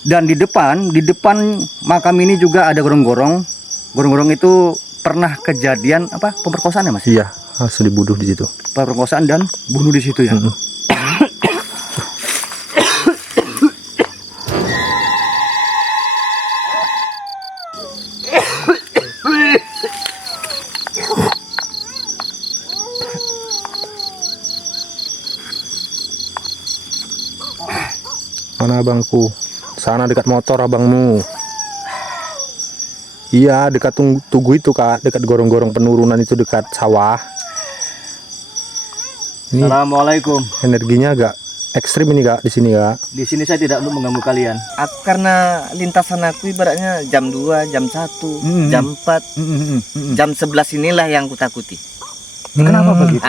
Dan di depan makam ini juga ada gorong-gorong. Gorong-gorong itu pernah kejadian apa? Pemerkosaan ya, Mas? Iya, langsung dibunuh di situ. Pemerkosaan dan bunuh di situ ya. Mm-mm. Mana abangku? Sana dekat motor abangmu. Iya, dekat tugu itu Kak, dekat gorong-gorong penurunan itu, dekat sawah. Ini Assalamualaikum. energinya agak ekstrim ini Kak, di sini Kak. Di sini saya tidak untuk mengganggu kalian. Karena lintasan aku ibaratnya jam 2, jam 1, jam 4, jam 11 inilah yang kutakuti. Kenapa begitu?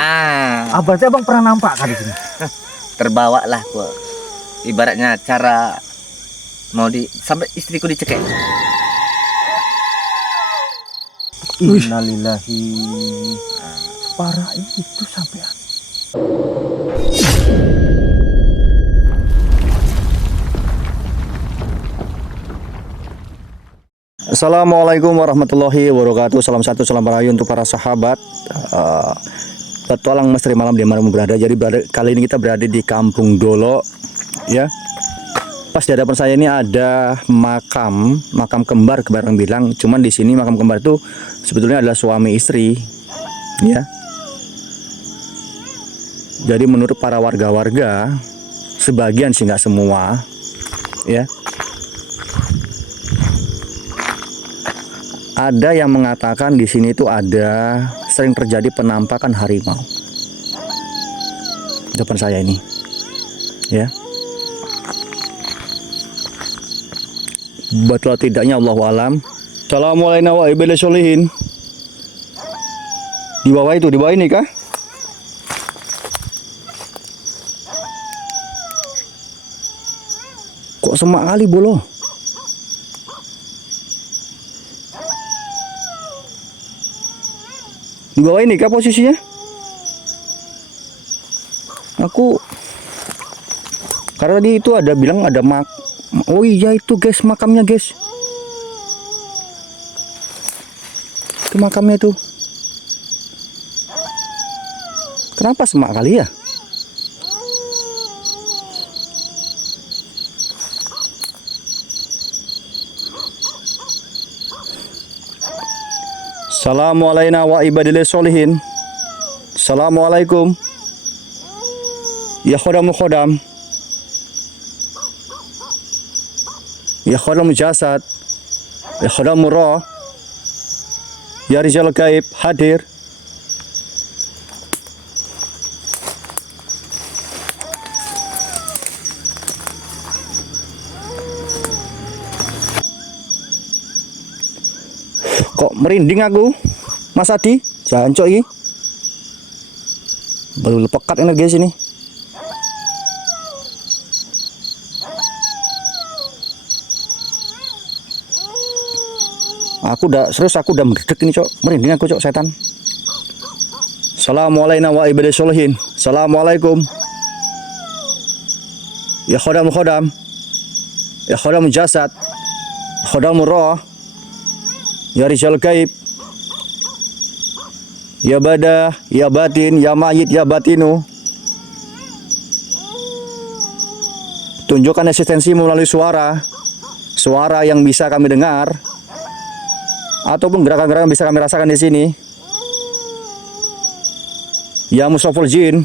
Berarti abang pernah nampak kan di sini? Terbawa lah gua. Ibaratnya cara mau sampai istriku dicekek. Innalillahi. Parah itu sampai. Assalamualaikum warahmatullahi wabarakatuh. Salam satu, salam rahayu untuk para sahabat petualang misteri malam di mana berada. Jadi kali ini kita berada di Kampung Dolo, ya. Pas di hadapan saya ini ada makam kembar kebarang bilang. Cuman di sini makam kembar itu sebetulnya adalah suami istri, ya. Jadi menurut para warga-warga, sebagian sih nggak semua, ya. Ada yang mengatakan di sini itu ada sering terjadi penampakan harimau. Depan saya ini, ya. Betul tidaknya Allahu alam. Assalamualaikum warahmatullahi wabarakatuh. Di bawah itu, di bawah ini kah? Kok semak kali bolo? Di bawah ini kah posisinya? Aku karena tadi itu ada bilang ada oh iya itu guys, makamnya guys. Itu makamnya itu. Kenapa semak kali ya? Assalamualaikum warahmatullahi wabarakatuh. Assalamualaikum. Ya khodamul khodam. Ya khodamul jasad. Ya khodamul roh. Ya rijal gaib hadir. Kok merinding aku, Mas Adi? Jancok iki. Baru pekat energi sini. Aku udah merdek ini, Cok. Merinding aku, Cok, setan. Assalamualaikum warahmatullahi wabarakatuh. Assalamualaikum. Ya khodam khodam. Ya khodam jasad. Khodam roh. Ya rijal gaib. Ya badah, ya batin, ya mayit, ya batinu. Tunjukkan eksistensi melalui suara. Suara yang bisa kami dengar ataupun gerakan-gerakan bisa kami rasakan di sini. Ya musaful jin.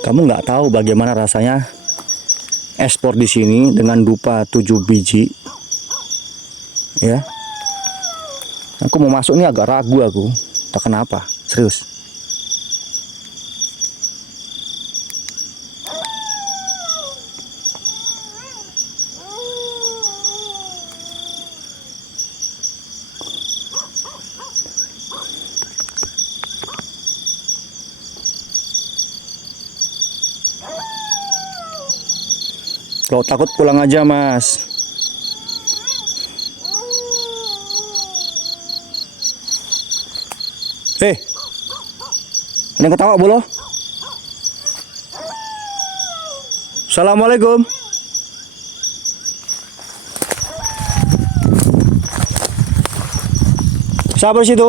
Kamu nggak tahu bagaimana rasanya ekspor di sini dengan dupa 7 biji, ya. Aku mau masuk ini agak ragu aku, tak kenapa, serius. Kalau takut pulang aja, Mas. Ada yang ketawa, bolo? Assalamualaikum. Siapa di situ?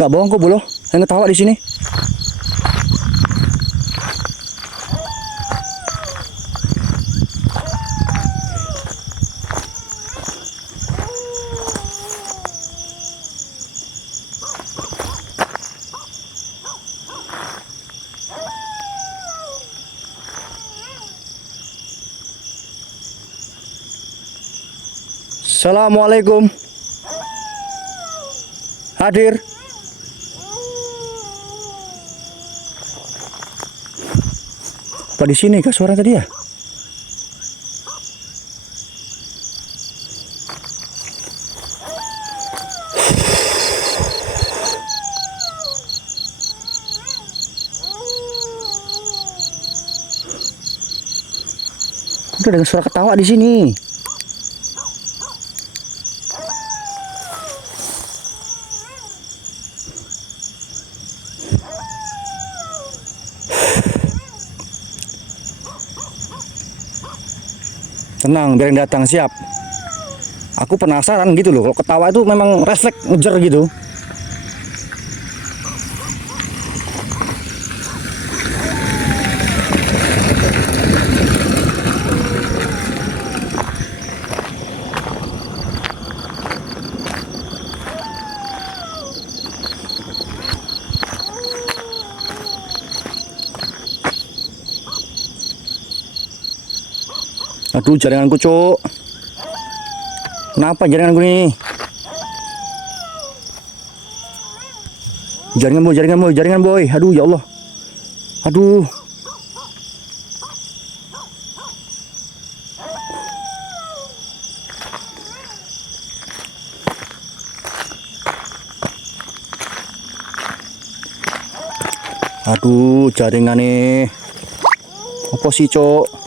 Nggak bohong kok, bolo. Yang ketawa di sini. Assalamualaikum. Hadir. Apa di sini kah suara tadi ya? Udah dengan suara ketawa di sini. Tenang, biar yang datang, siap. Aku penasaran gitu loh, kalau ketawa itu memang refleks ngejar gitu. Aduh, jaringanku, Cuk. Kenapa jaringanku nih? Jaringan boy. Aduh, ya Allah. Aduh. Aduh, jaringan nih. Apa sih, Cuk?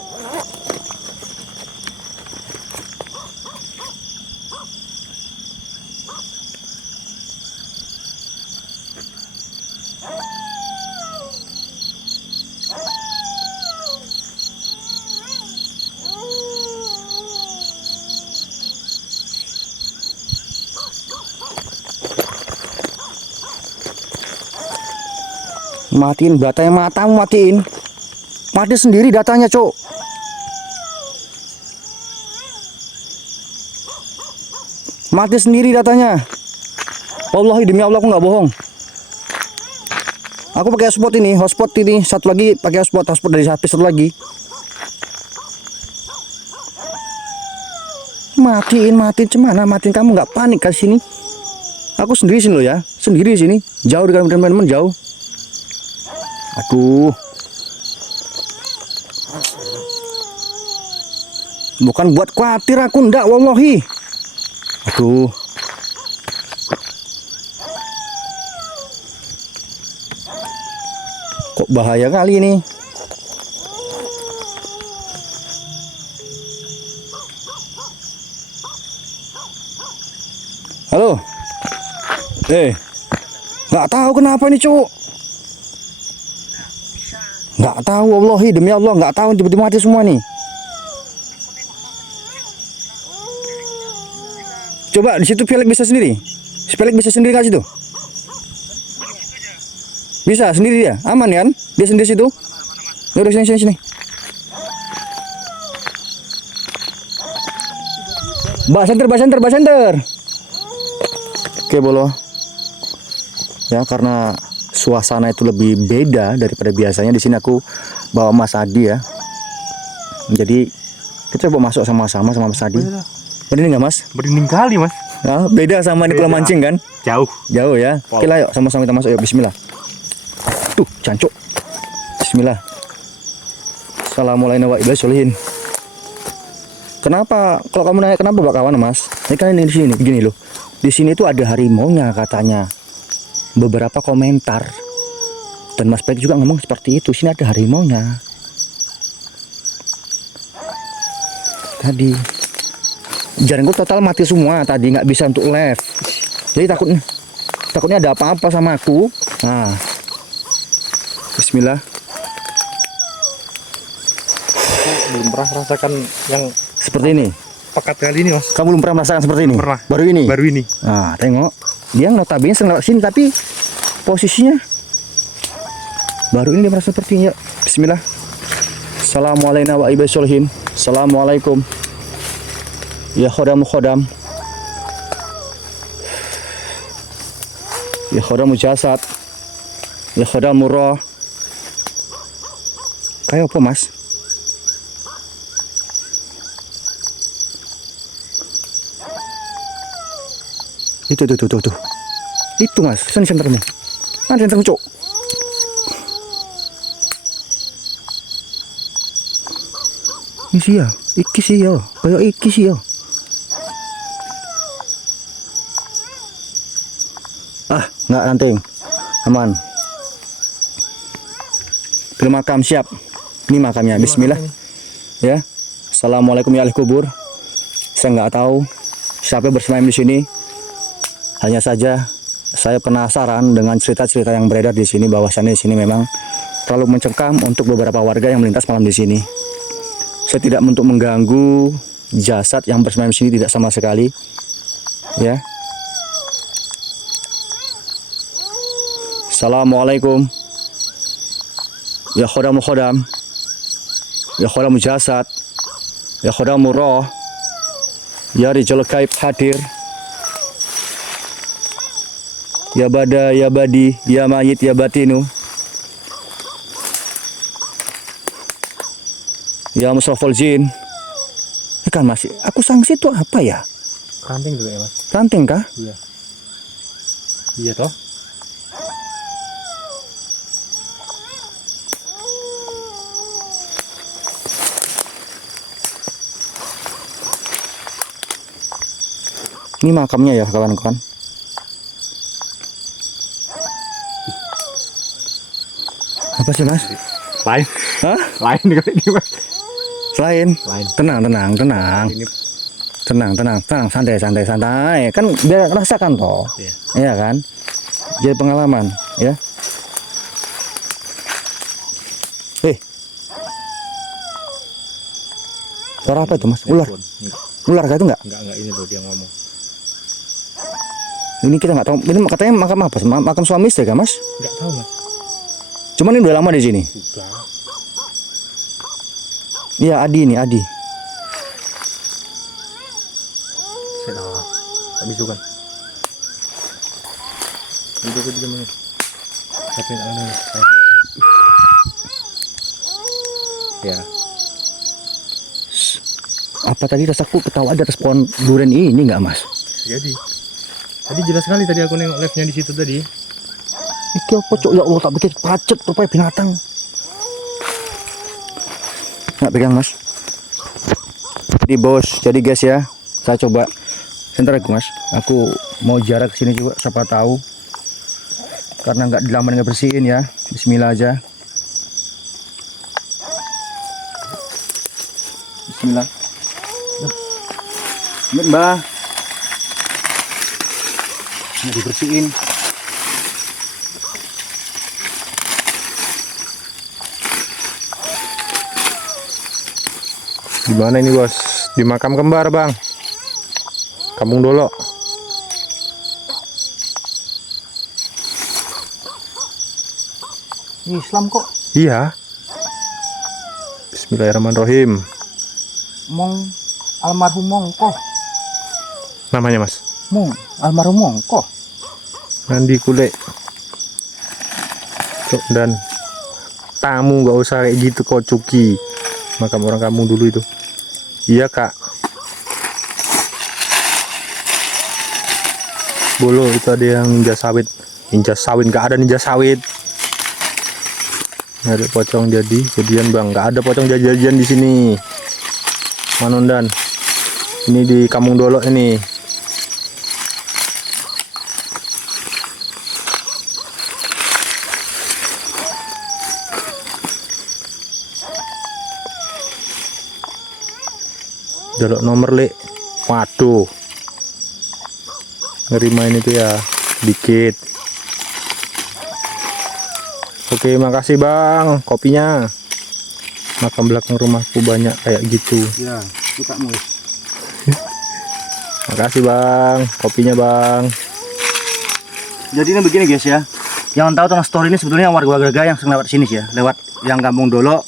Matiin datanya, matamu matiin. Mati sendiri datanya, Cok. Mati sendiri datanya. Wallahi, demi Allah aku nggak bohong. Aku pakai hotspot ini, satu lagi pakai hotspot dari HP satu lagi. Matiin cemana? Matiin, kamu nggak panik ke sini? Aku sendiri sini loh ya, sendiri sini, jauh dengan teman-teman jauh. Aduh, bukan buat khawatir aku, ndak, wallahi. Aduh, kok bahaya kali ini. Halo, nggak tahu kenapa nih, Cuk. Nggak tahu, wallahi, demi Allah nggak tahu, tiba-tiba mati semua nih. Coba di situ pelek bisa sendiri. Si pelek bisa sendiri nggak situ? Bisa sendiri dia, aman kan? Dia sendiri situ. Udah sini. Bah center. Oke, bolo. Ya, karena suasana itu lebih beda daripada biasanya, di sini aku bawa Mas Adi ya. Jadi Kita coba masuk sama-sama sama Mas Adi. Merinding nggak Mas? Merinding kali Mas. Nah, beda sama di kolam Beda. mancing kan? Jauh. Jauh ya. Oke lah, yuk sama-sama kita masuk yuk. Bismillah. Tuh, cancuk. Bismillah. Assalamualaikum warahmatullahi wabarakatuh. Kenapa? Kalau kamu nanya kenapa Pak kawan Mas? Ini kan ini di sini begini loh. Di sini tuh ada harimaunya katanya. Beberapa komentar. Dan Mas Baik juga ngomong seperti itu. Sini ada harimaunya. Tadi jaringku total mati semua tadi, nggak bisa untuk live. Jadi takutnya ada apa-apa sama aku. Nah, Bismillah. Belum pernah merasakan yang Seperti ini. pekat kali ini Mas. Kamu belum pernah merasakan seperti ini? Pernah. Baru ini. Baru ini. Nah, tengok. Dia notabene sering lewat sini tapi posisinya baru ini dia merasa seperti ini. Ya. Bismillah. Assalamualaikum warahmatullahi wabarakatuh. Assalamualaikum. Ya khodam. Ya khodamu jasad. Ya khodamu roh. Kayak apa Mas? Itu. Itu Mas, sentermu. Kan sentermu, Cuk. Iki sih ya. Kayak iki sih ya. Ah, enggak ranting. Aman. Ke makam siap. Ini makamnya. Bismillah. Ya. Assalamualaikum ya ahli kubur. Saya nggak tahu siapa yang bersemayam di sini. Hanya saja saya penasaran dengan cerita-cerita yang beredar di sini, bahwasannya di sini memang terlalu mencekam untuk beberapa warga yang melintas malam di sini. Saya tidak untuk mengganggu jasad yang bersemayam di sini, tidak sama sekali. Ya. Assalamualaikum. Ya khodamu. Ya khodamu jasad. Ya khodamu roh. Ya rijal gaib hadir. Ya bada, ya badi, ya mayit, ya batinu. Ya musraful jin. Ikan masih. Aku sanksi itu apa ya? Ranting juga ya Mas. Ranting kah? Iya. Iya toh. Ini makamnya ya kawan-kawan. Apa sih Mas? Lain. Hah? Lain kali ini Mas. Lain. Lain. Tenang. Ini Tenang, santai. Kan biar rasakan toh. Iya. Iya kan? Jadi pengalaman, ya. Suara apa itu Mas? Ular. Ular kah itu enggak? Enggak ini loh dia ngomong. Ini kita nggak tahu. Ini katanya makam apa? Makam suami istri kan Mas? Enggak tahu Mas. Cuman ini udah lama di sini. Sudah. Iya, Adi. Sudah. Tak bisa kan. Duduk di mana? Tapi enggak ada. Ya. Apa tadi rasaku ketawa di atas pohon durian ini nggak Mas? Jadi. Tadi jelas sekali tadi aku nengok live-nya di situ tadi. Iki apa cok, ya Allah, tak pikir pacet rupanya binatang. Nggak pegang Mas. Jadi bos, jadi guys ya, saya coba sebentar aku Mas. Aku mau jarak ke sini juga, siapa tahu. Karena nggak dilaman nggak bersihin ya. Bismillah aja. Bismillah. Mbak. Nggak dibersihin. Di mana ini bos? Di makam kembar bang. Kampung Dolo. Ini Islam kok. Iya. Bismillahirrahmanirrahim. Almarhum Mongko. Namanya mas? Almarhum Mongko. Mandi kulek. Cok, dan tamu nggak usah kayak gitu kok Cuki. Makam orang kampung dulu itu. Iya kak. Bolo itu ada yang ninja sawit. Ninja sawit nggak ada ninja sawit. Ada pocong jadian bang. Nggak ada pocong jadian di sini. Manondan. Ini di Kampung Dolo ini. Jaluk nomor lek. Waduh. Ngerimain itu ya dikit. Oke, makasih bang kopinya. Makam belakang rumahku banyak kayak gitu. Ya, suka mu. Makasih bang kopinya bang. Jadi ini begini guys ya. Yang tahu tentang story ini sebetulnya warga-warga yang sering lewat sini sih ya, lewat yang Kampung Dolo,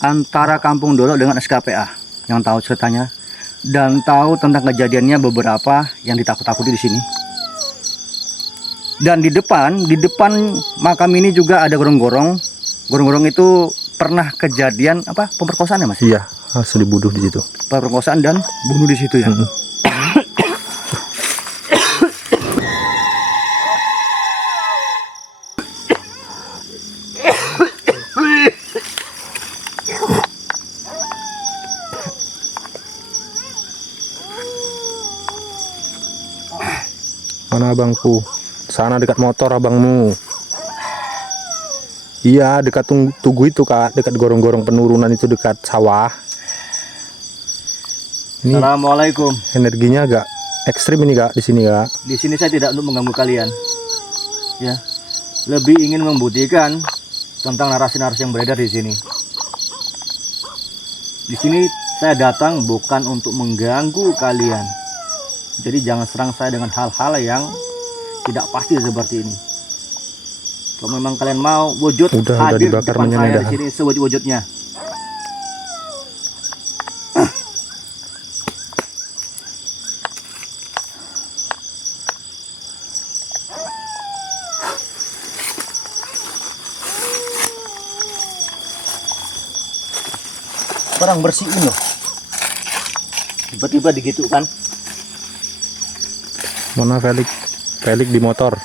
antara Kampung Dolo dengan SKPA, yang tahu ceritanya dan tahu tentang kejadiannya beberapa yang ditakut-takuti di sini. Dan di depan makam ini juga ada gorong-gorong. Gorong-gorong itu pernah kejadian apa pemerkosaan ya mas? Iya, asli dibunuh di situ. Pemerkosaan dan bunuh di situ ya. Mana abangku? Sana dekat motor abangmu. Iya, dekat tugu itu kak, dekat gorong-gorong penurunan itu, dekat sawah. Ini Assalamualaikum. energinya agak ekstrim ini kak di sini kak. Di sini saya tidak untuk mengganggu kalian. Ya. Lebih ingin membuktikan tentang narasi-narasi yang beredar di sini. Di sini saya datang bukan untuk mengganggu kalian. Jadi jangan serang saya dengan hal-hal yang tidak pasti seperti ini. Kalau memang kalian mau wujud Udah hadir di dibakar depan saya di menyenedahan. sini sewujud-wujudnya. Orang bersihin loh. Tiba-tiba digitu kan. Mana Felix? Felix di motor.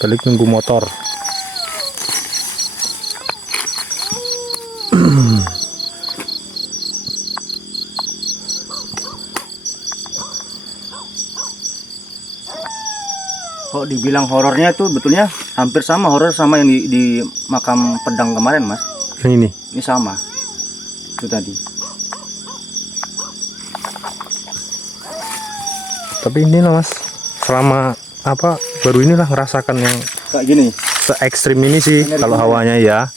Felix nunggu motor. Kok dibilang horornya tuh betulnya hampir sama horor sama yang di makam pedang kemarin mas. Yang ini. Ini sama. Itu tadi. Tapi ini lah mas, selama apa baru inilah ngerasakan yang Kayak gini. se ekstrim ini sih kalau hawanya ya.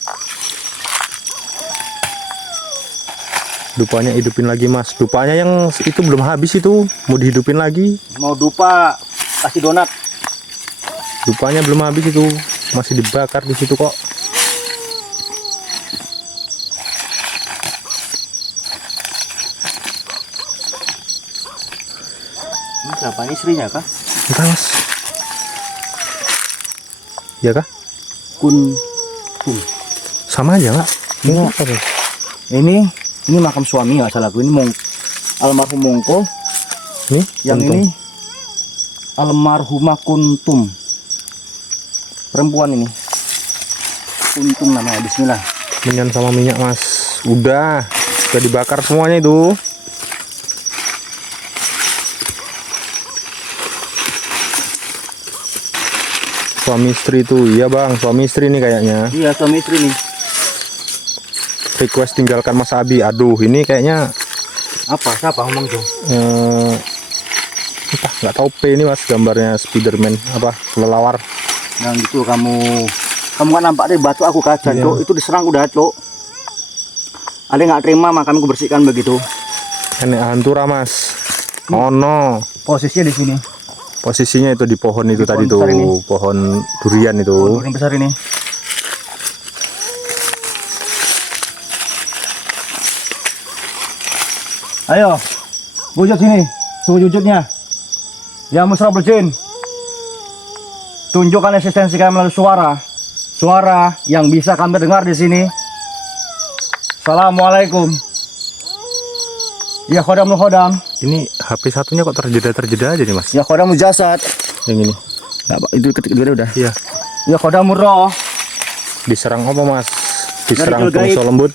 Dupanya hidupin lagi mas. Dupanya yang itu belum habis itu mau dihidupin lagi. Mau dupa kasih donat. Dupanya belum habis itu masih dibakar di situ kok. Ini siapa? Ini istrinya kah? Entah mas. Ya kah? Kun. Sama aja nggak? Ini apa? Ini makam suami nggak salahku. Ini almarhum Mongko. Nih Yang untung. ini almarhumah Kuntum. Perempuan ini. Kuntum namanya. Bismillah. Minyan sama minyak mas. Udah dibakar semuanya itu. Suami istri itu, iya bang, suami istri nih kayaknya. Iya suami istri nih. Request tinggalkan Mas Abi. Aduh, ini kayaknya Apa? Siapa ngomong tuh? entah nggak tahu P ini mas, gambarnya Spiderman apa kelelawar. Yang gitu kamu kan nampak deh batu aku kaca Iya. Cok. Itu diserang udah cok. Ada nggak terima makamku bersihkan begitu. Enek hantura mas. Oh no. Posisinya di sini. Posisinya itu di pohon itu Di tadi pohon besar ini. tuh, pohon durian itu. Yang besar ini. Ayo, wujud sini, sewujudnya. Ya musyrabul jin. Tunjukkan eksistensi kami melalui suara yang bisa kami dengar di sini. Assalamualaikum. Ya khodamul khodam. Ini HP satunya kok terjeda aja nih mas. Ya khodamul jasad. Yang ini. Nggak, itu kedua udah. Iya. Ya khodamul roh. Diserang apa mas? Diserang Dari gaib. pungso lembut.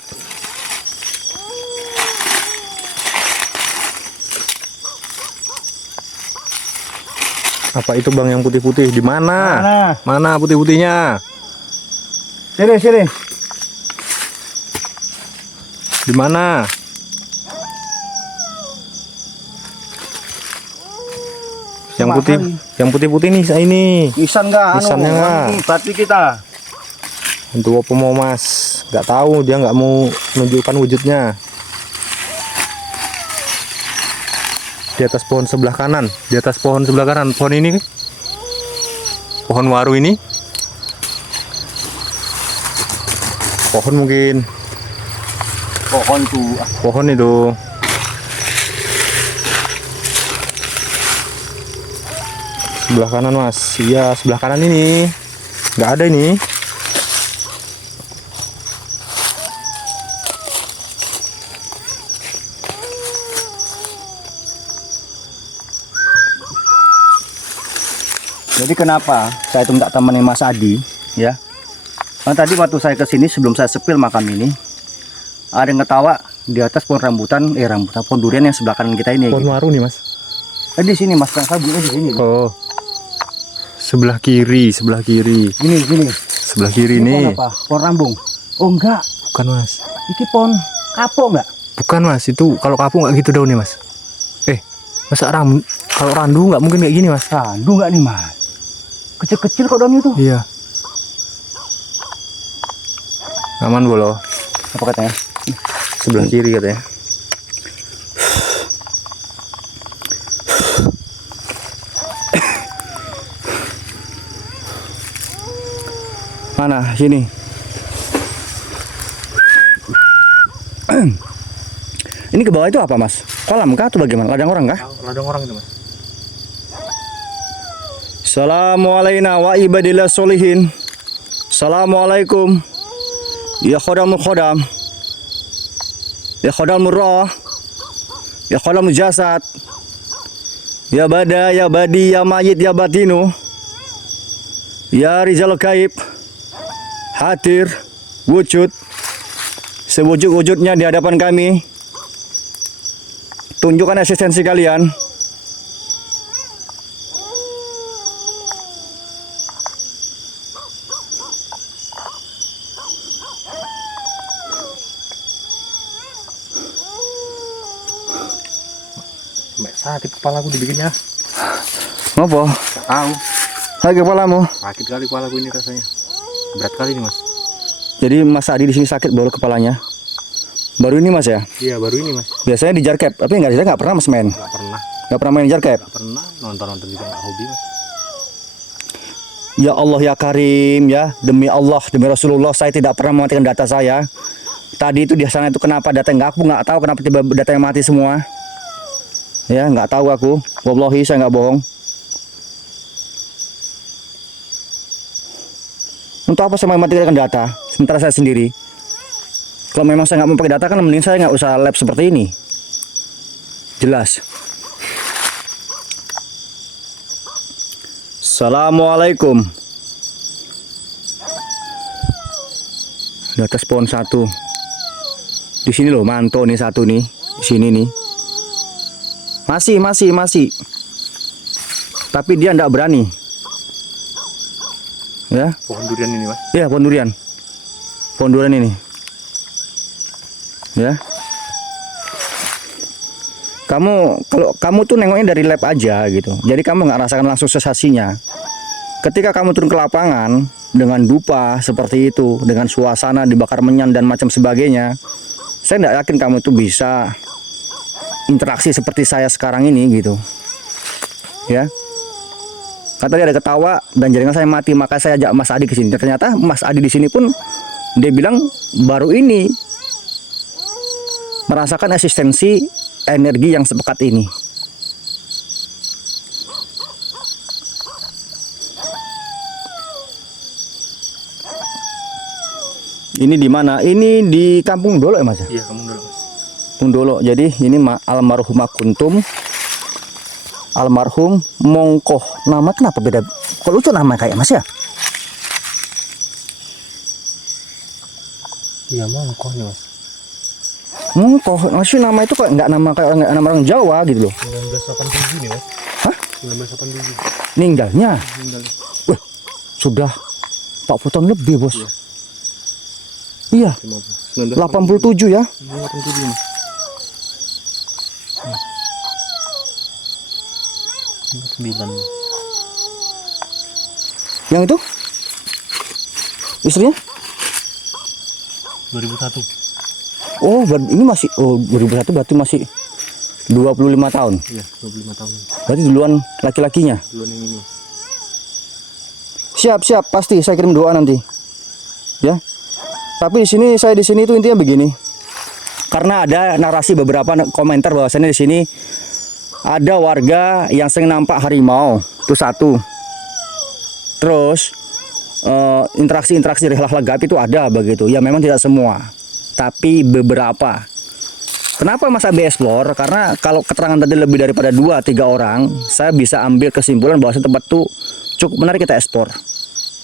Apa itu bang yang putih-putih? Di mana? Mana putih-putihnya? Sini sini. Di mana? Yang putih, yang putih-putih nih saya ini. Nisan nggak? Nisannya nggak? Berarti kita. Untuk apa mau mas? Nggak tahu, dia nggak mau menunjukkan wujudnya. Di atas pohon sebelah kanan, di atas pohon sebelah kanan, pohon ini, pohon waru ini, pohon mungkin, Pohon tuh. pohon itu. Sebelah kanan mas, iya sebelah kanan ini, nggak ada ini. Jadi kenapa saya itu minta temenin Mas Adi, ya? Karena tadi waktu saya ke sini sebelum saya sepil makam ini, ada yang ketawa di atas pohon rambutan, pohon durian yang sebelah kanan kita ini. Pohon waru nih mas. Di sini Mas, kan sabunnya di sini. Oh, sebelah kiri, sebelah kiri, Gini. sebelah kiri Ini nih. pohon apa? Pohon rambung. Oh enggak, Bukan mas, ini pohon kapok enggak? bukan mas. Itu kalau kapung nggak gitu daunnya mas. Masa kalau randu nggak mungkin kayak gini mas. Randu enggak nih Mas? Kecil-kecil kok daunnya tuh. Iya. Aman bolo. Apa katanya? Sebelah kiri katanya. Mana? Sini. Ini ke bawah itu apa Mas? Kolam kah atau bagaimana? Ladang orang kah? Ladang orang itu mas. Assalamualaikum wa ibadillah solihin. Assalamualaikum. Ya khodamul khodam. Ya khodamul roh. Ya khodamul jasad. Ya bada, ya badi, ya mayit, ya batinu. Ya rizal gaib. Hadir, wujud. Sewujud-wujudnya di hadapan kami. Tunjukkan eksistensi kalian. Sakit kepalaku dibikinnya. Apa? Tahu. Sakit kepalamu. Sakit kali kepalaku ini rasanya. Berat kali ini mas. Jadi Mas Adi di sini sakit bol kepalanya. Baru ini Mas ya? Iya baru ini mas. Biasanya di jarkep, tapi nggak pernah Mas main. Nggak pernah. Nggak pernah main jarkep. Nggak pernah nonton juga nggak hobi mas. Ya Allah ya Karim ya, demi Allah demi Rasulullah saya tidak pernah mematikan data saya. Tadi itu di sana itu kenapa data nggak, aku nggak tahu kenapa tiba datanya mati semua. Ya nggak tahu aku. Wallahi saya nggak bohong. Untuk apa saya mematikan data sementara saya sendiri? Kalau memang saya nggak mau pakai data kan mending saya nggak usah lab seperti ini. Jelas. Assalamualaikum. Di atas pohon satu. Di sini loh, manto nih satu nih. Di sini nih. Masih. Tapi dia enggak berani. Ya. Pohon durian ini mas. Ya, pohon durian. Pohon durian ini. Ya. Kalau kamu tuh nengoknya dari lab aja gitu. Jadi kamu nggak rasakan langsung sensasinya. Ketika kamu turun ke lapangan dengan dupa seperti itu, dengan suasana dibakar menyan dan macam sebagainya, saya nggak yakin kamu itu bisa interaksi seperti saya sekarang ini gitu. Ya. Kata dia ada ketawa dan jaringan saya mati, maka saya ajak Mas Adi ke sini. Ternyata Mas Adi di sini pun dia bilang baru ini merasakan eksistensi energi yang sepekat ini. Ini di mana? Ini di Kampung Dolo ya Mas? Iya kamu dulu mas. Kampung Dolo. Jadi ini almarhum Kuntum, almarhum Mongkoh. Nama kenapa beda? Kok lucu nama kayak Mas ya? Iya Mongkohnya Mas. Mongkoh, maksudnya nama itu kok nggak nama kayak nama orang Jawa gitu loh. 1987 nih Mas. Hah? 1987. Meninggalnya? Meninggal. Wih, sudah 40 tahun lebih bos. Iya, 87 ya. 87 Mas. 9. Yang itu? Istrinya? 2001. Oh, ini masih 2001 berarti masih 25 tahun. Iya, 25 tahun. Berarti duluan laki-lakinya. Duluan yang ini. Siap, pasti saya kirim doa nanti. Ya. Tapi saya di sini itu intinya begini. Karena ada narasi beberapa komentar bahwasannya di sini ada warga yang sering nampak harimau, itu satu. Terus interaksi-interaksi hal-hal gaib itu ada begitu. Ya memang tidak semua, tapi beberapa. Kenapa Mas Abi explore? Karena kalau keterangan tadi lebih daripada 2-3 orang, saya bisa ambil kesimpulan bahwa tempat itu cukup menarik kita ekspor.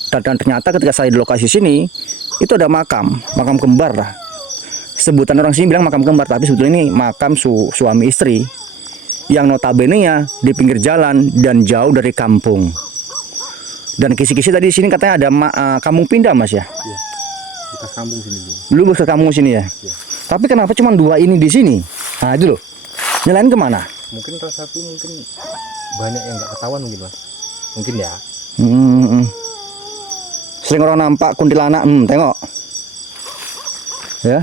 Dan ternyata ketika saya di lokasi sini, itu ada makam kembar lah. Sebutan orang sini bilang makam kembar, tapi sebetulnya ini makam suami istri yang notabene-nya di pinggir jalan dan jauh dari kampung. Dan kisi-kisi tadi di sini katanya ada kampung pindah Mas ya? Iya. Bekas kampung sini dulu. Dulu bekas kampung sini ya? Iya. Tapi kenapa cuma 2 ini di sini? Nah itu loh. Yang lain kemana? Mungkin salah satu mungkin banyak yang nggak ketahuan mungkin Mas. Mungkin ya. Sering orang nampak kuntilanak, tengok. Ya.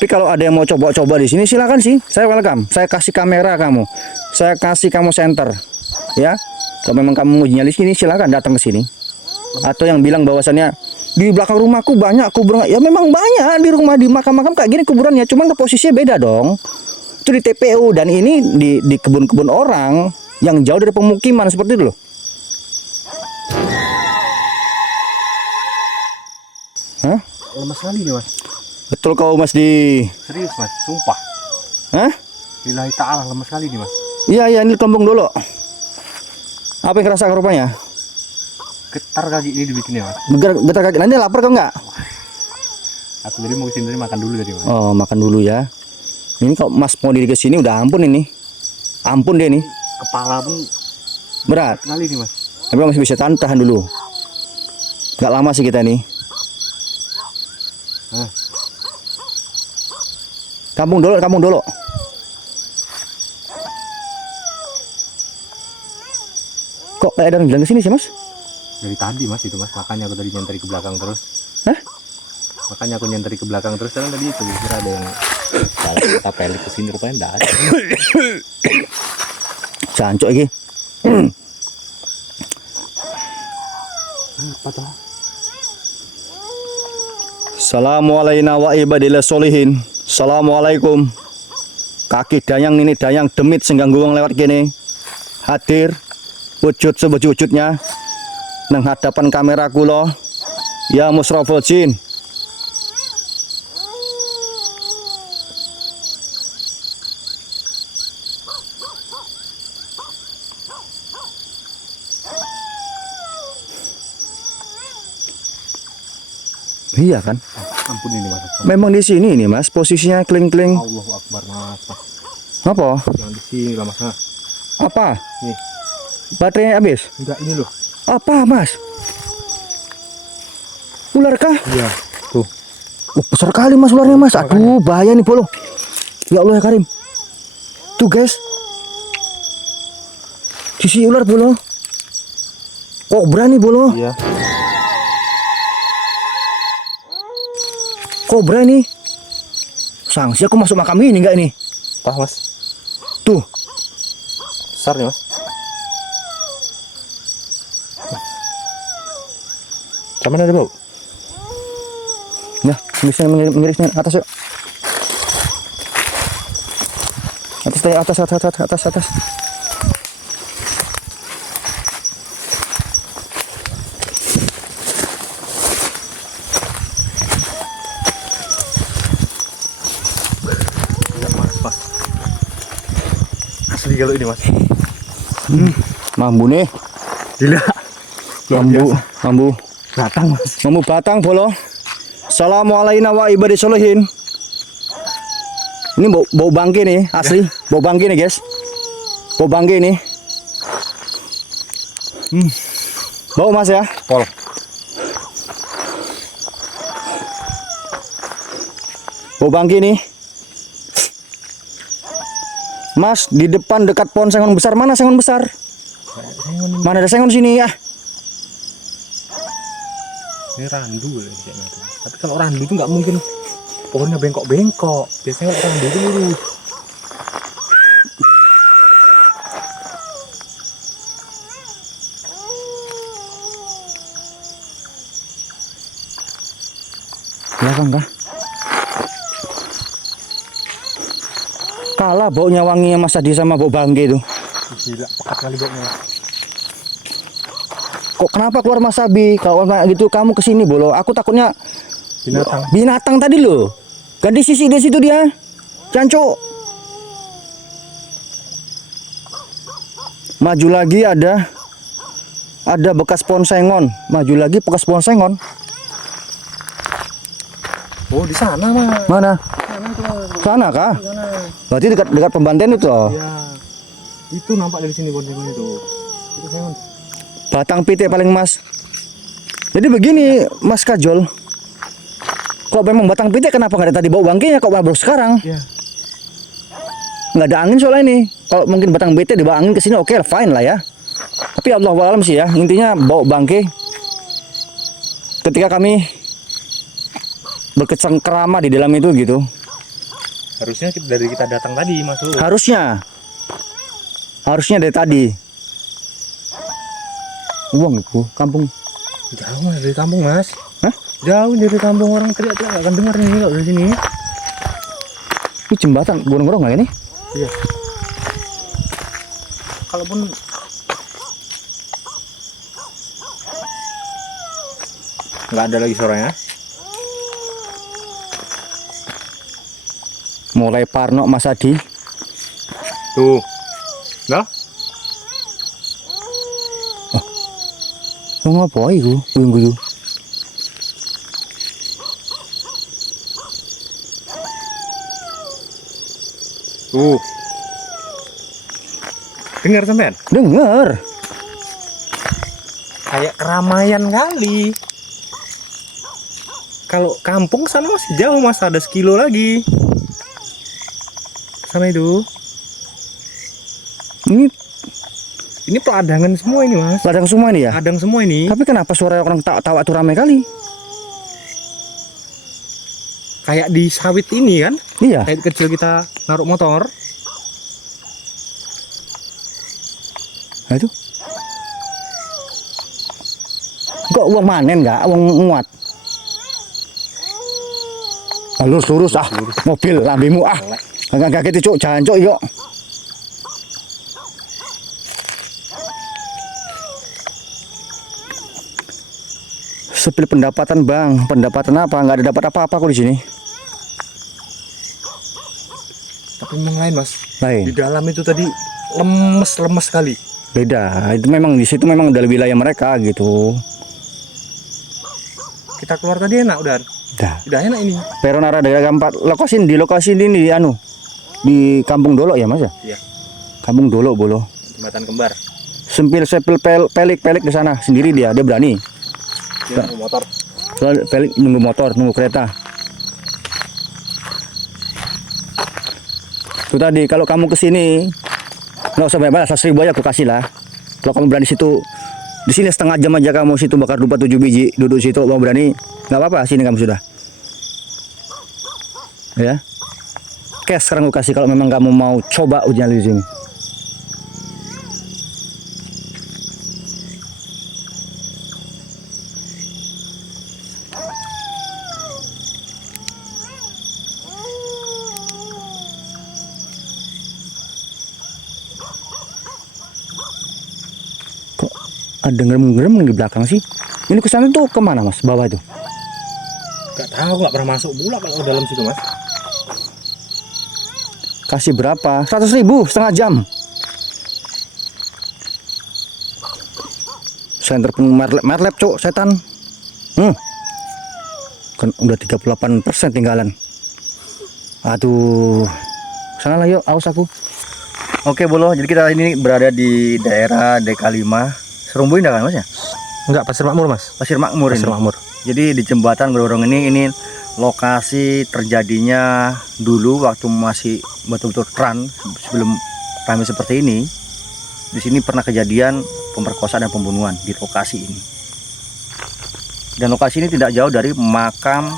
Tapi kalau ada yang mau coba-coba di sini silakan sih, saya welcome. Saya kasih kamera kamu, saya kasih kamu center, ya. Kalau memang kamu mau nyali sini silakan datang ke sini. Atau yang bilang bahwasannya di belakang rumahku banyak kuburan, ya memang banyak di rumah di makam-makam kayak gini kuburannya, cuman posisinya beda dong. Itu di TPU dan ini di kebun-kebun orang yang jauh dari pemukiman seperti itu loh. Hah? Lemas sekali nih Mas. Betul kau Mas di. Serius Mas, sumpah. Hah? Lillahi ta'ala lemas sekali nih Mas. Iya ini Kampung Dolo. Apa yang kerasa rupanya? Getar kaki ini dibikinnya Mas. Getar kaki. Nanti lapar kau nggak? Aku tadi mau kesini makan dulu tadi Mas. Oh makan dulu ya. Ini kalau Mas mau diri ke sini udah ampun ini. Ampun deh nih. Kepala pun Berat. sekali nih Mas. Tapi masih bisa tahan dulu. Gak lama sih kita nih. Kampung Dolo. Kok kayak ada yang bilang ke sini sih Mas? Dari tadi Mas itu Mas, makanya aku tadi nyentari ke belakang terus. Hah? Makanya aku nyentari ke belakang terus karena tadi itu kira ada yang kita pelik ke sini rupanya enggak ada. Jancuk iki. Apa toh? Assalamualaikum wa ibadillah solihin. Assalamualaikum. Kaki dayang nini dayang demit sing ganggu wong lewat kene. Hadir wujud sebujud-wujudnya nang hadapan kamera kula. Ya musraful jin. Iya kan? Ampun ini Mas. Memang di sini ini Mas, posisinya kling-kling. Allahu Akbar Mas. Apa? Yang di sini lah Mas. Apa? Nih. Baterainya habis? Enggak ini loh. Apa Mas? Ular kah? Iya. Tuh. Besar kali Mas ularnya Mas. Aduh, bahaya nih Bolo. Ya Allah ya Karim. Tuh guys. Di sini ular Bolo. Kok berani Bolo? Iya. Kobra nih. Sangsi aku masuk makam ini enggak ini? Tah Mas. Tuh. Besar nih Mas. Sama ada bau. Ya, bisa mengiris atas yuk. Atas. asli kalau ini mas. Mambu nih, Gila. mambu Batang mas. mambu batang bolo. Assalamualaikum wa ibadi solihin. Ini bau bangke nih, asli. Bau bangke nih, guys. Bau bangke nih. Bau mas ya. Pol. Bau bangke nih. Mas, di depan dekat pohon sengon besar. Mana sengon besar? Mana ada sengon sini ya? Ini randu kayaknya tuh. Tapi kalau randu itu nggak mungkin pohonnya bengkok-bengkok. Biasanya kalau randu itu lurus. Belakang kah? Kalah baunya wanginya Mas Adi sama bau bangke itu. Gila, pekat kali baunya. Kok kenapa keluar Mas Abi? Kalau kayak gitu kamu kesini bolo. Aku takutnya Binatang. binatang tadi loh. Ganti sisi di situ dia. Cancok. Maju lagi ada bekas pohon sengon. Maju lagi bekas pohon sengon. Oh di sana mas. Mana? Sana itu mas. Sana kah? Di sana. Berarti dekat pembantian itu. Oh. Iya. Itu nampak dari sini boncengan itu. Itu sengon. Batang pitik paling mas. Jadi begini Mas Kajol. Kok memang batang pitik kenapa nggak ada tadi bau bangkainya kok baru sekarang? Iya. Nggak ada angin soalnya ini. Kalau mungkin batang pitik dibawa angin ke sini oke fine lah ya. Tapi Allah alam sih ya. Intinya bau bangkai. Ketika kami berkecengkrama di dalam itu gitu. Harusnya dari kita datang tadi masuk. Harusnya dari tadi. Uang itu kampung. Jauh mas dari kampung mas. Hah? Jauh dari kampung, orang teriak-teriak nggak akan dengar nih kalau dari sini. Ini jembatan gorong-gorong nggak ini? Iya. Kalaupun nggak ada lagi suaranya. Mulai parno Mas Adi. Tuh. Nah, Lo ngapain itu? Guyung-guyung. tuh. Dengar sampean? Dengar. Kayak keramaian kali. Kalau kampung sana masih jauh mas, ada 1 kilo lagi. Sana itu. Ini Peladangan semua ini mas. ladang semua ini ya? Ladang semua ini. Tapi kenapa suara orang tawa itu ramai kali? Kayak di sawit ini kan. Iya. Kayak kecil kita naruh motor. Nah itu. Kok uang manen nggak? Uang muat. Lurus ah. Mobil lambimu ah. Agak kaget cuk, jangan cuk yuk. Sepil pendapatan bang, pendapatan apa? Nggak ada dapat apa-apa kok di sini. Tapi memang lain mas. Lain. Di dalam itu tadi lemes sekali. Beda. Itu memang di situ memang udah wilayah mereka gitu. Kita keluar tadi enak udah. Dah. Udah enak ini. Peronara daerah keempat. Lokasi ini di anu di Kampung Dolok ya mas ya? Iya. Kampung Dolok bolo. Jembatan kembar. Sepil pelik di sana sendiri dia berani. Dia nunggu motor. Pelik nunggu motor, nunggu kereta. Itu tadi kalau kamu kesini nggak usah banyak-banyak, 100.000 aja aku kasih lah. Kalau kamu berani situ, di sini setengah jam aja kamu situ bakar dupa 7 biji, duduk situ mau berani, nggak apa-apa sini kamu sudah. Ya, cash sekarang aku kasih kalau memang kamu mau coba ujian di sini. Ada ngerem-ngerem di belakang sih. Ini kesana tuh kemana mas? Bawah itu? Gak tahu, nggak pernah masuk pula kalau ke dalam situ mas. Kasih berapa? 100.000 setengah jam. saya terpenuh merlep cok setan. Kan udah 38% tinggalan. Aduh, sana lah yuk, aus aku. Oke bolo, jadi kita ini berada di daerah DK5 Serumbu Indah kan mas ya? Enggak, Pasir Makmur mas. Pasir Makmur Pasir ini. Makmur. Jadi di jembatan Grorong ini lokasi terjadinya dulu waktu masih betul-betul sebelum ramai seperti ini. Di sini pernah kejadian pemerkosaan dan pembunuhan di lokasi ini. Dan lokasi ini tidak jauh dari makam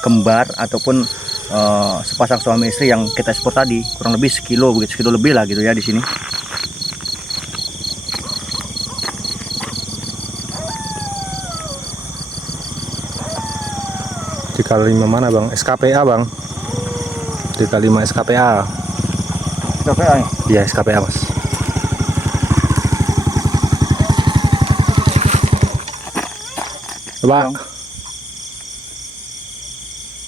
kembar ataupun sepasang suami istri yang kita ekspor tadi, kurang lebih sekilo lebih lah gitu ya di sini. DK5 mana bang? SKPA bang. DK5 SKPA. SKPA ya? Iya SKPA mas. Coba.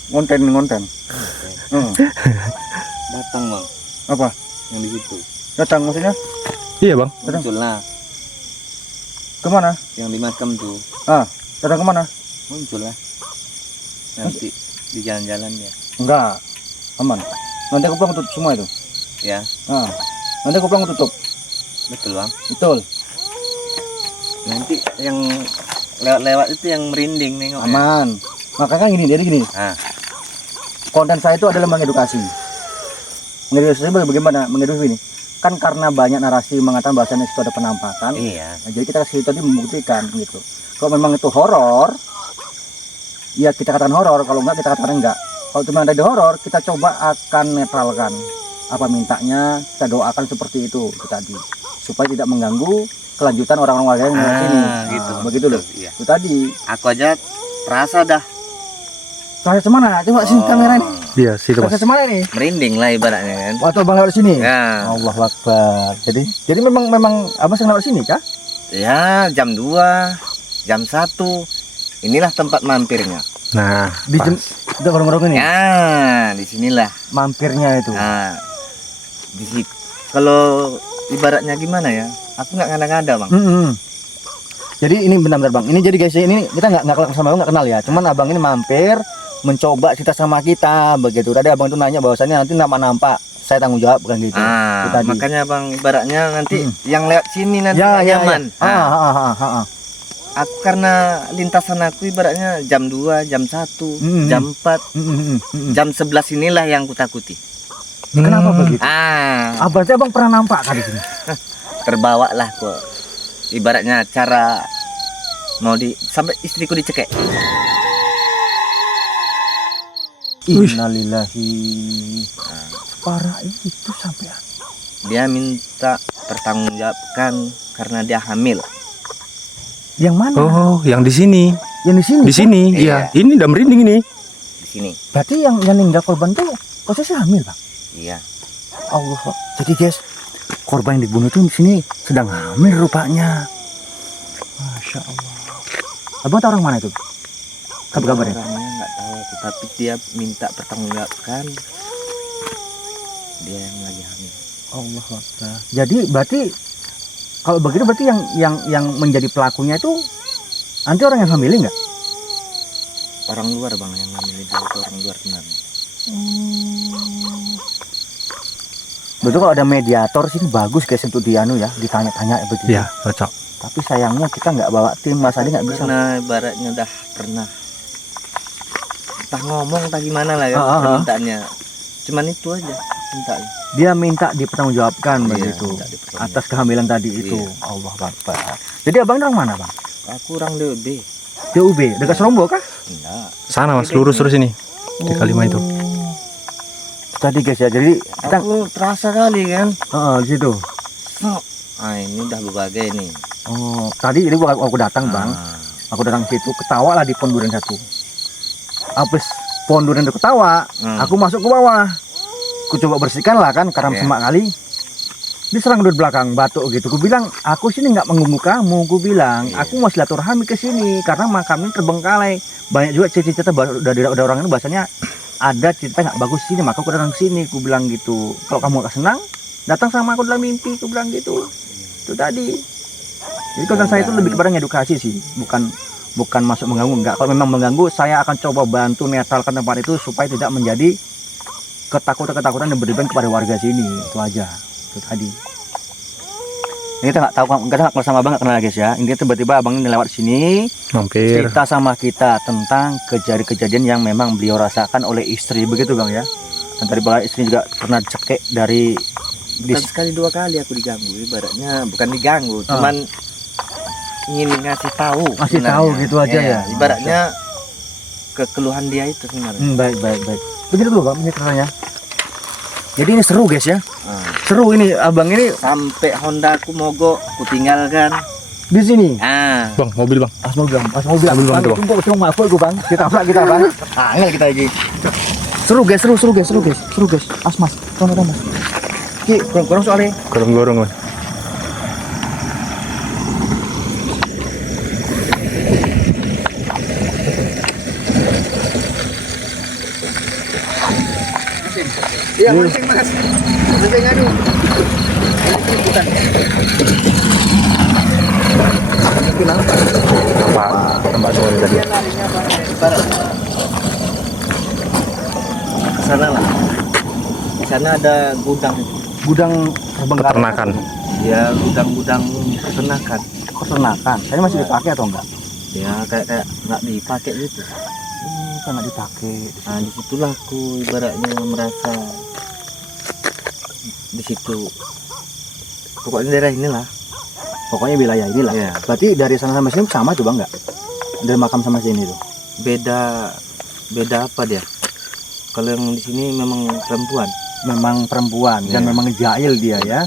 Ngonten. Datang bang, Apa? yang di situ. Datang maksudnya? Iya bang. Muncul lah, Kemana? yang di makam tuh. Datang kemana? Muncul lah. Nanti di jalan-jalan ya. Enggak, aman. Nanti aku pulang tutup semua itu. Ya, Nanti aku pulang tutup. betul bang. Betul. Nanti yang lewat-lewat itu yang merinding nengok. Aman. Makanya kan gini, jadi gini. Konten saya itu adalah mengedukasi. Mengedukasi bagaimana? Mengedukasi ini. Kan karena banyak narasi mengatakan bahasanya itu ada penampakan. Iya. Nah, jadi kita kasih tadi membuktikan gitu. Kalau memang itu horor, ya kita katakan horor. Kalau enggak kita katakan enggak. Kalau cuma ada di horor, kita coba akan netralkan. Apa mintanya, kita doakan seperti itu tadi, supaya tidak mengganggu kelanjutan orang-orang warga yang di sini. Gitu. Begitu loh. Iya. Itu tadi. Aku aja terasa dah Saya semana? Coba sini kamera ini. Iya situ mas. Saya semana ini? merinding lah ibaratnya kan. Waktu abang lewat sini. Ya, Allah Akbar. Jadi memang abang senang lewat sini kah? ya jam 2, jam 1. Inilah tempat mampirnya. Nah Di pas. itu gorong-gorong ini. Ya, di sinilah. Mampirnya itu. Nah, di situ. Kalau ibaratnya gimana ya? Aku nggak ngada-ngada bang. Jadi ini benar-benar bang. Ini jadi guys, ini kita nggak sama abang, nggak kenal ya. Cuman abang ini mampir, mencoba cerita sama kita begitu. Tadi abang itu nanya bahwasannya nanti nampak saya tanggung jawab bukan gitu. Itu tadi. Makanya bang, ibaratnya nanti yang lewat sini nanti Ya, nggak nyaman. Aku karena lintasan aku ibaratnya jam 2, jam 1, jam 4, jam 11 inilah yang kutakuti. Kenapa begitu? Berarti abang pernah nampak kan di sini? Terbawa lah kok. Ibaratnya cara mau sampai istriku dicekek. Innalillahi. Parah itu sampai. Dia minta pertanggungjawabkan karena dia hamil. Yang mana? Oh yang di sini. Yang di sini. Di sini. Iya. Iya. Ini udah merinding ini. Di sini. Berarti yang meninggal korban tuh posisi hamil bang. Iya. Allah. Jadi guys, korban yang dibunuh itu di sini sedang hamil rupanya. Masya Allah. Abang tahu orang mana itu? Kabarnya? Orangnya nggak tahu aku, tapi dia minta pertanggungjawabkan. Dia yang lagi hamil. Allah Akbar. Jadi berarti kalau begitu berarti yang menjadi pelakunya itu nanti orang yang hamil nggak? Orang luar bang yang hamil itu orang luar sebenarnya. Betul, kalau ada mediator sini bagus guys untuk dianu ya, ditanya-tanya begitu. Iya cocok. Tapi sayangnya kita nggak bawa tim, Mas Adi nggak bisa. Karena ibaratnya udah pernah entah ngomong entah gimana lah ya permintaannya. Cuman itu aja mintanya. Dia minta dipertanggungjawabkan begitu minta dipertanggungjawabkan. atas kehamilan tadi itu. Allah Akbar. Jadi abang orang mana bang? Aku orang DOB. DUB dekat Serombo kah? Enggak. Sana mas lurus terus ini. DK5 itu. Tadi guys ya, jadi kita Aku terasa kali kan. di situ. Ini udah berbagai nih. Oh, tadi ini aku datang bang. Aku datang ke situ, ketawa lah di pohon durian satu. Habis pohon durian itu ketawa, aku masuk ke bawah. Aku coba bersihkan lah kan, karena semak kali. Diserang dari belakang, batuk gitu. Aku bilang, aku sini nggak mengganggu kamu. Aku bilang, aku mau silaturahmi ke sini karena makam ini terbengkalai. Banyak juga cerita-cerita dari orang ini bahasanya ada cerita nggak bagus sini, maka aku datang ke sini. Aku bilang gitu. Kalau kamu nggak senang, datang sama aku dalam mimpi. Aku bilang gitu. Itu tadi. Jadi konten saya itu lebih kepada edukasi sih, bukan masuk mengganggu, enggak. Kalau memang mengganggu, saya akan coba bantu netralkan tempat itu supaya tidak menjadi ketakutan yang berlebihan kepada warga sini. Itu aja, itu tadi. Ini kita nggak tahu, nggak sama abang, nggak kenal guys ya. Ini tiba-tiba abang ini lewat sini, Mampir. cerita sama kita tentang kejadian yang memang beliau rasakan oleh istri, begitu bang ya. Dan tadi bang istri juga pernah cekek dari Bukan sekali 2 kali aku diganggu, ibaratnya bukan diganggu, cuman ingin ngasih tahu. Ngasih sebenarnya. tahu gitu aja ya? Ibaratnya kekeluhan dia itu sebenarnya. baik. Begitu dulu bang, ini ceritanya. Jadi ini seru guys ya. Seru ini abang ini Sampai Honda aku mogok, aku tinggalkan. di sini. Bang, mobil bang. Pas mobil bang, Bang, tuh, tunggu maaf gue bang. Kita bang. Angel kita lagi. Seru guys. Mas. Tolong mas. Ki, kurang soalnya. Gorong-gorong lah. Iya, mancing mas. Mancing aduh. Bukan. Apa? Tempat sore tadi. Sana lah. Di sana ada gudang. Gudang Peternakan. Ya, gudang-gudang peternakan. Peternakan. Saya masih dipakai atau enggak? Ya, kayak nggak dipakai gitu. Kan nggak dipakai. Nah, disitulah aku ibaratnya merasa di situ. Pokoknya daerah inilah. Pokoknya wilayah inilah. Iya. Berarti dari sana sama sini sama tuh bang nggak? Dari makam sama sini tuh. Beda apa dia? Kalau yang di sini memang perempuan. Memang perempuan dan Iya. memang jahil dia ya.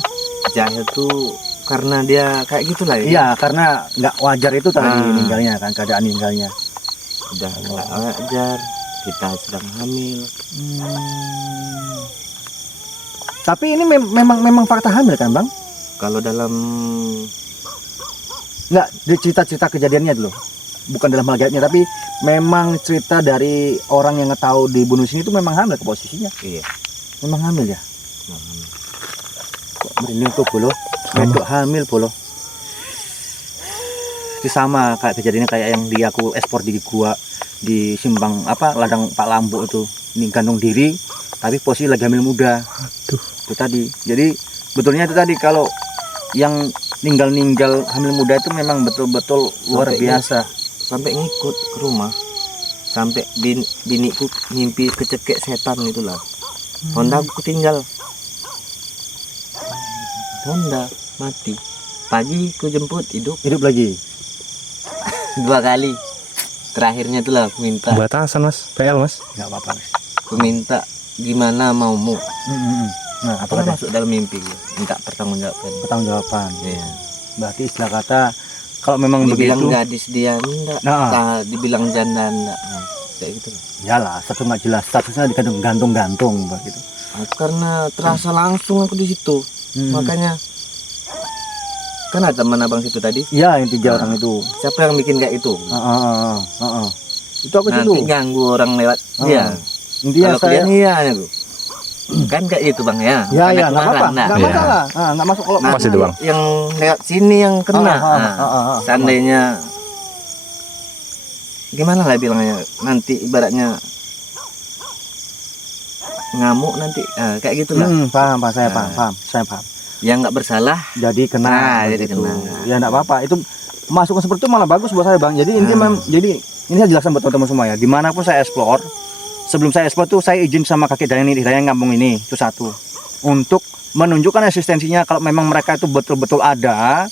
Jahil tuh karena dia kayak gitulah ya. Iya, karena nggak wajar itu tadi Ah. meninggalnya kan, keadaan meninggalnya. Udah nggak wajar. Kita sedang hamil. Tapi ini memang fakta hamil kan bang? Kalau dalam Nggak, di cerita-cerita kejadiannya dulu. Bukan dalam hal gaibnya, tapi memang cerita dari orang yang tahu dibunuh sini itu memang hamil ke posisinya. iya. Memang hamil ya. hamil. Kok merinding tuh polo? Medok hamil polo. Itu sama kayak kejadiannya kayak yang di aku ekspor di gua di Simbang apa ladang Pak Lambo itu. Ini gantung diri tapi posisi lagi hamil muda. Aduh. Itu tadi. Jadi betulnya itu tadi kalau yang ninggal hamil muda itu memang betul-betul luar Sampai biasa. Sampai ngikut ke rumah. Sampai biniku ngimpi kecekek setan itulah. Honda aku tinggal. Honda mati. Pagi ku jemput hidup Hidup lagi. 2 kali. Terakhirnya itulah aku minta. Batasan mas, PL mas. Nggak apa-apa. Aku minta gimana maumu. Nah, apa Apa kata? masuk dalam mimpi minta pertanggungjawaban. Pertanggungjawaban. Iya. Berarti istilah kata kalau memang Dibilang begitu, gadis dia enggak. Nah. Dibilang janda enggak. Nah, kayak gitu. yalah satu nggak jelas statusnya digantung-gantung begitu. Karena terasa langsung aku di situ. Makanya kan ada teman abang situ tadi. Ya yang 3 Nah. orang itu. Siapa yang bikin kayak itu? Itu aku Nanti dulu. ganggu orang lewat Ah. dia. Intinya Kalau saya kalian iya aku. Kan kayak gitu bang ya. ya Bukan ya aku nggak apa-apa, marah, nah. nggak Iya. masalah. Nggak masuk kalau Nah, Pas itu, Bang. Yang lewat sini yang kena. Nah, seandainya gimana lah bilangnya nanti ibaratnya ngamuk nanti kayak gitulah. paham saya Nah. paham. Yang nggak bersalah Jadi kena. Nah, jadi begitu. kena. Ya nggak apa-apa. Itu masukan seperti itu malah bagus buat saya bang. Jadi intinya jadi ini saya jelaskan buat teman-teman semua ya. Dimanapun saya explore, sebelum saya explore tuh saya izin sama kakek Dayang kampung ini itu satu untuk menunjukkan eksistensinya. Kalau memang mereka itu betul-betul ada,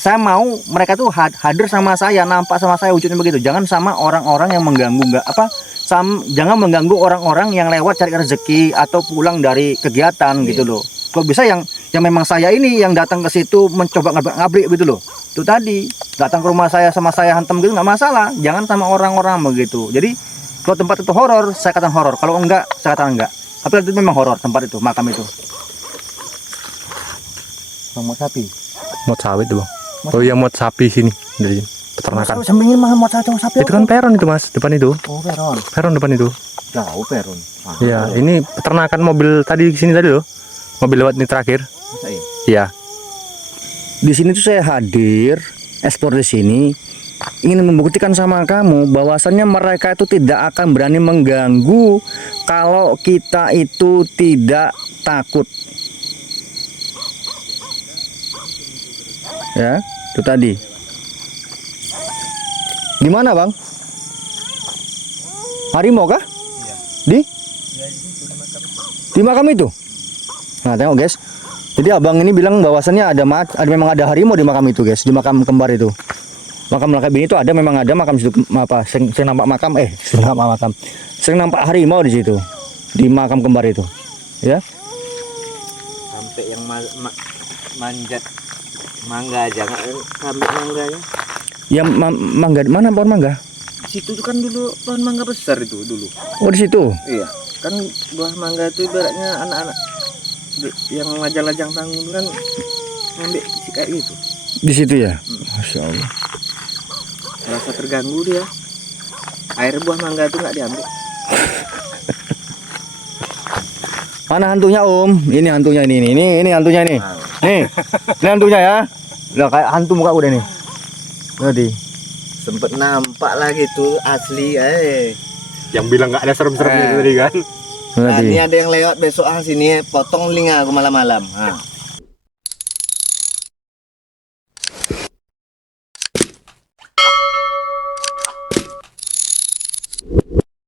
saya mau mereka tuh hadir sama saya, nampak sama saya wujudnya begitu. Jangan sama orang-orang yang mengganggu jangan mengganggu orang-orang yang lewat cari rezeki atau pulang dari kegiatan gitu loh. Kalau bisa yang memang saya ini yang datang ke situ mencoba ngabrik gitu loh. Itu tadi datang ke rumah saya sama saya hantam gitu nggak masalah. Jangan sama orang-orang begitu. Jadi kalau tempat itu horor, saya katakan horor. Kalau enggak, saya katakan enggak. Tapi itu memang horor tempat itu, makam itu. Mau sapi. Mot sawit tuh bang. Oh iya mot sapi sini dari peternakan. Sampingin mah mau sapi. Itu kan peron itu mas, depan itu. Oh, peron. Peron depan itu. Jauh peron. Iya, ini peternakan mobil tadi sini tadi loh. Mobil lewat ini terakhir. Masa iya? Iya. Di sini tuh saya hadir ekspor di sini ingin membuktikan sama kamu bahwasannya mereka itu tidak akan berani mengganggu kalau kita itu tidak takut. Ya, itu tadi. Di mana, Bang? Harimau kah? Di? Di makam itu. Nah, tengok guys. Jadi abang ini bilang bahwasannya memang ada harimau di makam itu guys, di makam kembar itu. Makam Lakabini itu memang ada makam situ apa? Sing nampak makam sing nampak makam. Sing nampak harimau di situ. Di makam kembar itu. Ya. Sampai yang manjat mangga aja nggak ambil mangganya. Yang mangga mana pohon mangga? Situ tuh kan dulu pohon mangga besar itu dulu. Oh, di situ. Iya, kan buah mangga itu ibaratnya anak-anak yang lajang-lajang tanggung kan ngambil si kayak gitu. Di situ ya. Masya Allah. Merasa terganggu dia. Air buah mangga itu nggak diambil. Mana hantunya Om? Ini hantunya ini hantunya ini. Nih, ini hantunya ya. Udah kayak hantu muka udah nih. Tadi. Sempet nampak lagi tuh asli. Yang bilang nggak ada serem-seremnya tadi kan. Nah, Tadi. ini ada yang lewat besok sini potong telinga aku malam-malam.